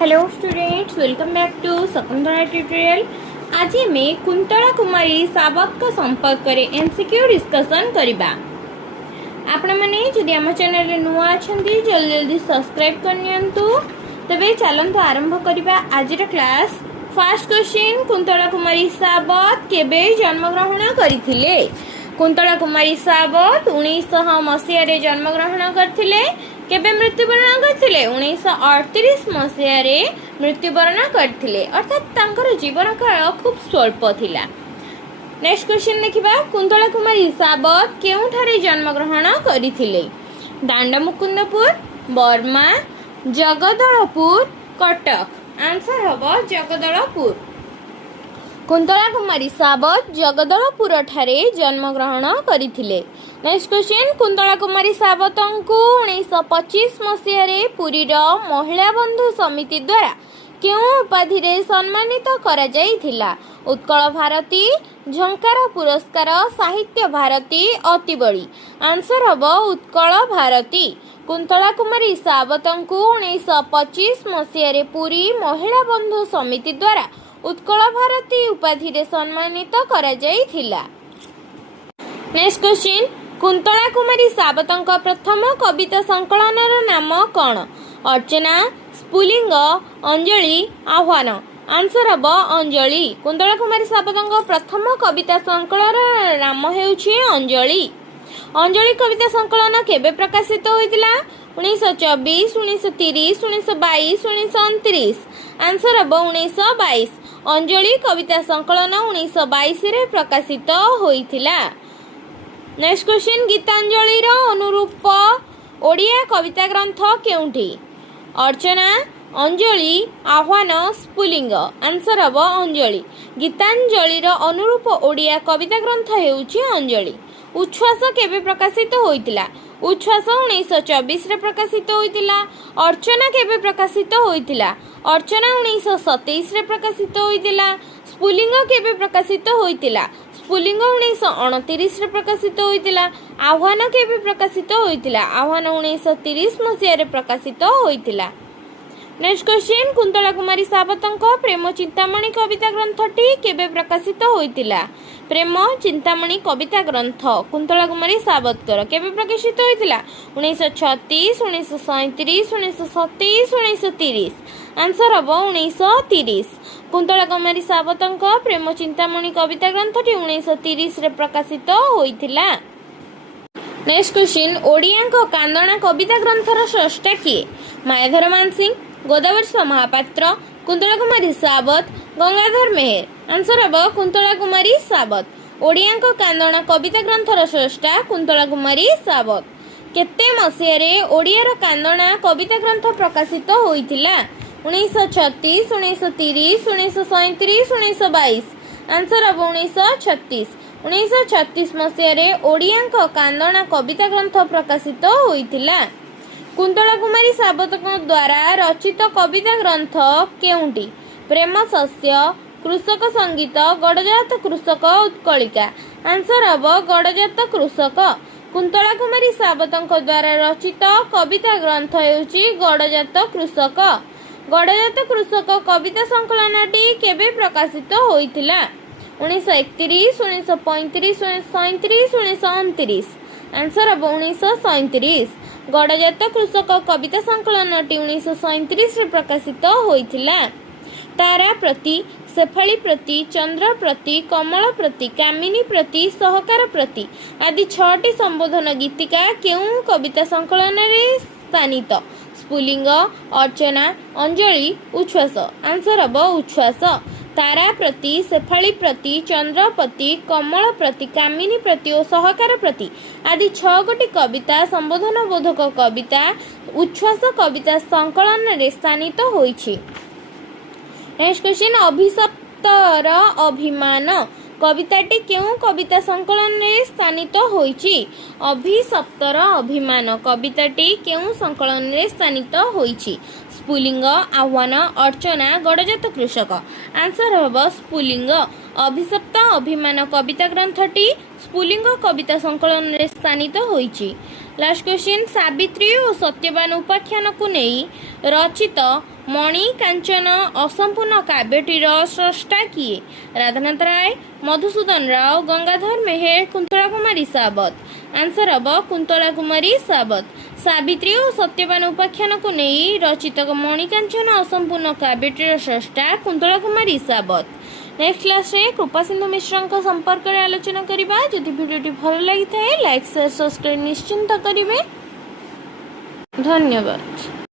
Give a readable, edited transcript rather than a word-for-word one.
Hello students, welcome back to Shakuntala tutorial. आज हमें कुंतला कुमारी सावत का संपर्क में एमसीक्यू डिस्कशन करबा। आपण माने जदि हम चैनल रे नुआ अछंती जल्दी जल्दी सब्सक्राइब करनियंतु। तबे चलंतु आरंभ करबा आज रे क्लास। फर्स्ट क्वेश्चन, कुंतला कुमारी सावत केबे जन्म ग्रहण करिथिले? कुंतला कुमारी सावत 1900 मसीहा रे जन्म ग्रहण करथिले। केबे मृत्युवरण करथिले? 1938 मसीहा रे मृत्युवरण करथिले, अर्थात तांकर जीवन काल खूब स्वल्प थिला। नेक्स्ट क्वेश्चन देखिबा, कुंतला कुमारी सावत केउठारे जन्म ग्रहण करिथिले? दांडमुकुंदपुर, बर्मा, जगदलपुर, कटक। आंसर हबो जगदलपुर। कुंतला कुमारी सावत जगदलपुर ठारे जन्म ग्रहण करिथिले। नेक्स्ट क्वेश्चन, कुंतला कुमारी सावतंकु 1925 मसीहा रे पुरीर महिला बंधु समिति द्वारा केउ उपाधि रे सम्मानित करा जाइथिला? उत्कल भारती, झंकार पुरस्कार, साहित्य भारती, अतिबड़ी। आंसर हबो उत्कल भारती। कुंतला कुमारी सावतंकु 1925 मसीहा रे पुरी महिला बंधु समिति द्वारा उत्कल भारती उपाधि रे सम्मानित करा जाइथिला। नेक्स्ट क्वेश्चन, कुंतला कुमारी सावतंक प्रथम कविता संकलनर नाम कौन? अर्चना, स्फुलिंग, अंजलि, आह्वान। आंसर हबो अंजलि। कुंतला कुमारी सावतंक प्रथम कविता संकलनर नाम हेउछि अंजलि। अंजलि कविता संकलन केबे प्रकाशित होइतिला? 1924, 1930, 1922, 1929। आंसर हबो 1922। अंजलि कविता संकलन 1922 रे प्रकाशित होइतिला। नेक्स्ट क्वेश्चन, गीतांजलि रो अनुरूप ओडिया कविता ग्रंथ केउठी? अर्चना, अंजलि, आह्वान, स्फुलिंग। आंसर हबो अंजलि। गीतांजलि रो अनुरूप ओडिया कविता ग्रंथ हेउछि अंजलि। उच्छ्वास केबे प्रकाशित होइतिला? उच्छ्वास 1924 रे प्रकाशित होइतिला। अर्चना केबे प्रकाशित होइतिला? अर्चना 1927 रे प्रकाशित होइतिला। स्फुलिंग केबे प्रकाशित होइतिला? स्फुलिंग 1929 रे प्रकाशित होइतिला। आह्वान केबे प्रकाशित होइतिला? आह्वान 1930 मसीहा रे प्रकाशित होइतिला। नेक्स्ट क्वेश्चन, कुंतला कुमारी सावतंक प्रेम चिंतामणि कविता ग्रंथटी केबे प्रकाशित होइतिला? प्रेम चिंतामणि कविता ग्रंथ कुंतला कुमारी सावतकर केबे प्रकाशित होइतिला? 1936, 1937, 1927, 1930। आंसर हबो 1930। कुंतला कुमारी सावतंक प्रेम चिंतामणि कविता ग्रंथटी 1930 रे प्रकाशित होइतिला। नेक्स्ट क्वेश्चन, ओडियाଙ୍କ कांदणा कविता ग्रंथर स्रष्टा किए? मायाधर मानसिंह, गोदावर्ष महापात्र, कुंतला कुमारी सावत, गंगाधर मेहर। आंसर हबो कुंतला कुमारी सावत। ओडियाଙ୍କ कांदणा कविता ग्रंथर स्रष्टा कुंतला कुमारी सावत। केते मसीहा रे ओडियार कांदणा कविता ग्रंथ प्रकाशित होइतिला? 1936, 1930, 1937, 1922। आंसर हबो 1936। 1936 मसीहा रे ओडियाଙ୍କ कांदणा कविता ग्रंथ प्रकाशित होइतिला। कुंतला कुमारी सावतଙ୍କ द्वारा रचित कविता ग्रंथ केउंटी? प्रेम शस्य, कृषक संगीत, गडजात कृषक, उत्कलिका। आंसर हबो गडजात कृषक। कुंतला कुमारी सावतଙ୍କ द्वारा रचित कविता ग्रंथ हेउची गडजात कृषक। गडजात कृषक कविता संकलनटी केबे प्रकाशित होइतिला? 1931, 1935, 1937, 1929। आंसर हबो 1937। गडजात कृषक कविता संकलनटी 1937 रे प्रकाशित होइतिला। तारा प्रति, शेफाली प्रति, चंद्र प्रति, कमल प्रति, कामिनी प्रति, सहकार प्रति आदि 6टी संबोधन गीतिका केउ कविता संकलन रे स्थानित? स्फुलिंग, अर्चना, अंजलि, उच्छ्वास। आंसर हबो उच्छ्वास। तारा प्रति, शेफाली प्रति, चंद्र प्रति, कमल प्रति, कामिनी प्रति और सहकार प्रति आदि 6 गोटी कविता संबोधन बोधक कविता उच्छ्वास कविता संकलन रे स्थानित होइछि। नेक्स्ट क्वेश्चन, अभिशप्तर अभिमान कविताटी केउ कविता संकलन रे स्थानित होइछि? अभिशप्तर अभिमान कविताटी केउ संकलन रे स्थानित होइछि? स्फुलिंग, आह्वान, अर्चना, गडजात कृषक। आंसर हबो स्फुलिंग। अभिशप्त अभिमान कविता ग्रंथटी स्फुलिंग कविता संकलन रे स्थानित होइछि। लास्ट क्वेश्चन, सावित्री और सत्यवान उपाख्यान को नहीं रचित ମଣି କାଞ୍ଚନ ଅସମ୍ପୂର୍ଣ୍ଣ କାବ୍ୟଟିର ସ୍ରଷ୍ଟା କିଏ? ରାଧାନାଥ ରାୟ, ମଧୁସୂଦନ ରାଓ, ଗଙ୍ଗାଧର ମେହେର, କୁନ୍ତଳା କୁମାରୀ ସାବତ। ଆନ୍ସର ହେବ କୁନ୍ତଳା କୁମାରୀ ସାବତ। ସାବିତ୍ରୀ ଓ ସତ୍ୟବାନ ଉପାଖ୍ୟାନକୁ ନେଇ ରଚିତ ମଣିକାଞ୍ଚନ ଅସମ୍ପୂର୍ଣ୍ଣ କାବ୍ୟଟିର ସ୍ରଷ୍ଟା କୁନ୍ତଳା କୁମାରୀ ସାବତ। ନେକ୍ସଟ କ୍ଲାସରେ କୃପାସିନ୍ଧୁ ମିଶ୍ରଙ୍କ ସମ୍ପର୍କରେ ଆଲୋଚନା କରିବା। ଯଦି ଭିଡ଼ିଓଟି ଭଲ ଲାଗିଥାଏ ଲାଇକ୍ ସେୟାର ସବସ୍କ୍ରାଇବ୍ ନିଶ୍ଚିନ୍ତ କରିବେ। ଧନ୍ୟବାଦ।